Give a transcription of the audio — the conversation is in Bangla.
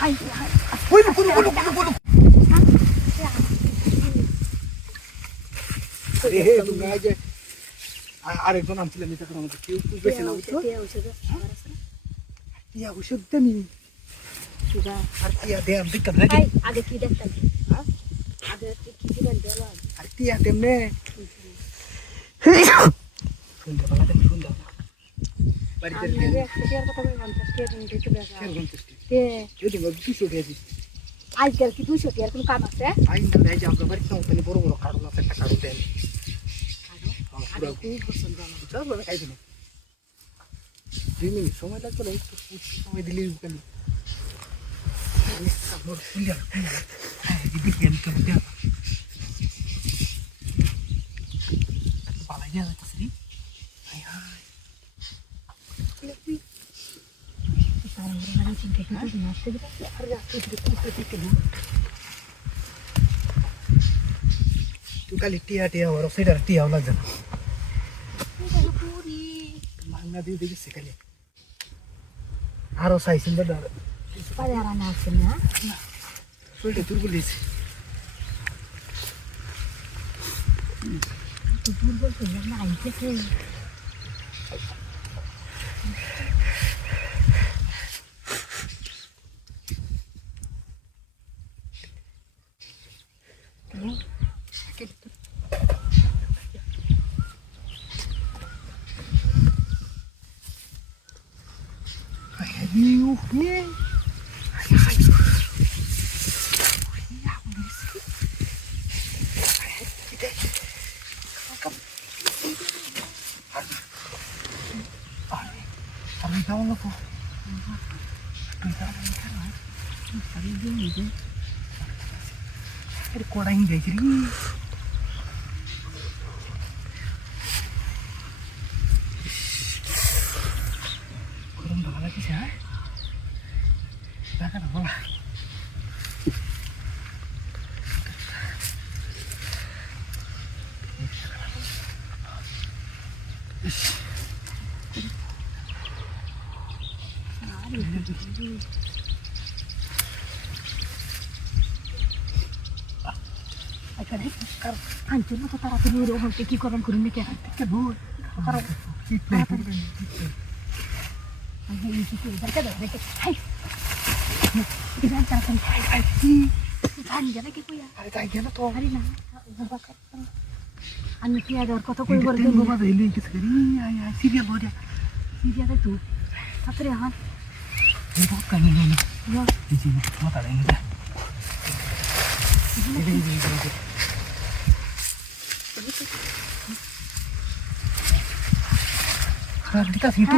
হাই ওই লোক বলো হে তুমি আজ আরেকজন আমছিলেন এটা করে আমাদের কেউ বুঝবে না বুঝছো টিয়া ওষুধ দেনি আর টিয়া দে আমি দেখতে নাকি আগে কি দেখতাম হ্যাঁ আগে কি দিবেন দেলো আর টিয়া তেমনে সুন্দর বাবা তুমি সুন্দর বাড়িতে আমি একটা টিয়ার কথা বলি 50 টিয়া দিন দিতে দেখা কে যদি বল 200 টাকা দিস আজকাল কি 200 টিয়ার কোনো কাম আছে আইন না এই যে আমরা বাড়িতে ওখানে বড় বড় কার্ড আছে একটা কার্ড দেন আগে খুব পছন্দ আমার চল বলে খাই দিন 2 মিনিট সময় লাগবে না একটু সময় দিলেই কেন আমার ফুলিয়া হ্যাঁ দিদি কেন কেমন দেয়া পালাই যাচ্ছে শ্রী হাই হাই তার মানে চিন্তা কি তুই নাচতে দিবি আর রাতে তুই করতে কেন তুই খালি টিয়া টিয়া ওর সেটার টিয়া ওলা জানা পুরি মাংনা দিয়ে দেখি সেখানে আরো চাইছেন দাদা পারে আর না আছে না শরীরটা দুর্বল হয়েছে তুই দুর্বল তো না আইতে কে আমি কেমন লোক কড়াই যাইছি রে গরম ভালো লাগছে হ্যাঁ দেখা না বলা আনতে না তো তাড়াতাড়ি ওর হচ্ছে কি করবেন করুন নাকি কেন খারাপ ঠিক নাই এই কি করে দেখা দাও দেখে হাই দিবেন তাড়াতাড়ি হাই হাই জানি জানা কি কইয়া আরে তাই কেন তো আরে না আমি কি আর কত কই করে দেব বাবা দিলি কিছু করি আই আই সিরিয়াল হয়ে যা সিরিয়ালে তো তাড়াতাড়ি হান এই বহুত কানি নেই না এই যে মাথা ডাইনি যা আর দিতা সিটু